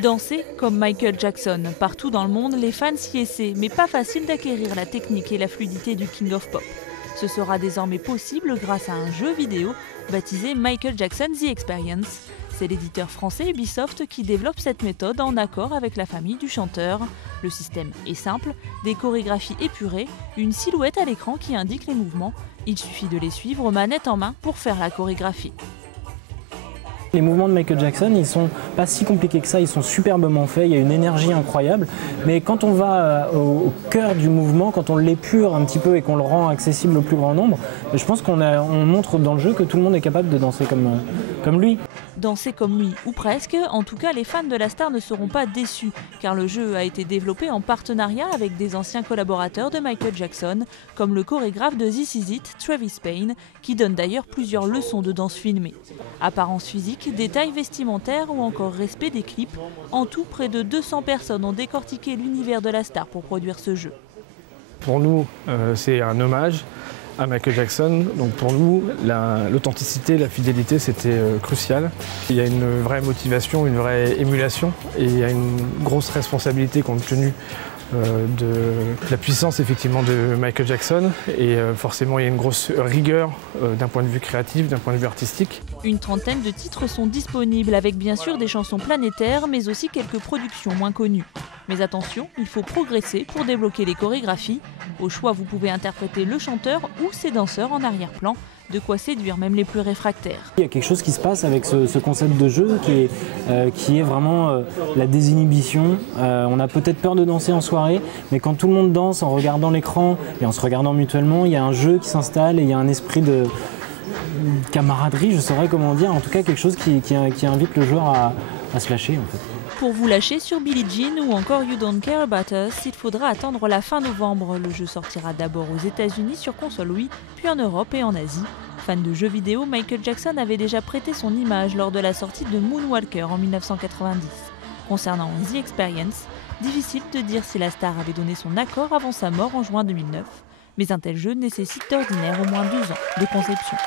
Danser comme Michael Jackson. Partout dans le monde, les fans s'y essaient, mais pas facile d'acquérir la technique et la fluidité du King of Pop. Ce sera désormais possible grâce à un jeu vidéo baptisé Michael Jackson The Experience. C'est l'éditeur français Ubisoft qui développe cette méthode en accord avec la famille du chanteur. Le système est simple, des chorégraphies épurées, une silhouette à l'écran qui indique les mouvements. Il suffit de les suivre manette en main pour faire la chorégraphie. Les mouvements de Michael Jackson, ils sont pas si compliqués que ça, ils sont superbement faits, il y a une énergie incroyable. Mais quand on va au cœur du mouvement, quand on l'épure un petit peu et qu'on le rend accessible au plus grand nombre, je pense qu'on montre dans le jeu que tout le monde est capable de danser comme lui. Danser comme lui, ou presque, en tout cas les fans de la star ne seront pas déçus, car le jeu a été développé en partenariat avec des anciens collaborateurs de Michael Jackson, comme le chorégraphe de This Is It, Travis Payne, qui donne d'ailleurs plusieurs leçons de danse filmées. Apparence physique, détails vestimentaires ou encore respect des clips, en tout près de 200 personnes ont décortiqué l'univers de la star pour produire ce jeu. Pour nous, c'est un hommage à Michael Jackson. Donc pour nous, l'authenticité, la fidélité, c'était crucial. Il y a une vraie motivation, une vraie émulation et il y a une grosse responsabilité compte tenu de la puissance effectivement de Michael Jackson et forcément il y a une grosse rigueur d'un point de vue créatif, d'un point de vue artistique. Une trentaine de titres sont disponibles avec bien sûr des chansons planétaires mais aussi quelques productions moins connues. Mais attention, il faut progresser pour débloquer les chorégraphies. Au choix, vous pouvez interpréter le chanteur ou ses danseurs en arrière-plan, de quoi séduire même les plus réfractaires. Il y a quelque chose qui se passe avec ce concept de jeu qui est vraiment la désinhibition. On a peut-être peur de danser en soirée, mais quand tout le monde danse en regardant l'écran et en se regardant mutuellement, il y a un jeu qui s'installe et il y a un esprit de camaraderie, je saurais comment dire, en tout cas quelque chose qui invite le joueur à se lâcher en fait. Pour vous lâcher sur Billie Jean ou encore You Don't Care About Us, il faudra attendre la fin novembre. Le jeu sortira d'abord aux États-Unis sur console Wii, puis en Europe et en Asie. Fan de jeux vidéo, Michael Jackson avait déjà prêté son image lors de la sortie de Moonwalker en 1990. Concernant The Experience, difficile de dire si la star avait donné son accord avant sa mort en juin 2009, mais un tel jeu nécessite d'ordinaire au moins 2 ans de conception.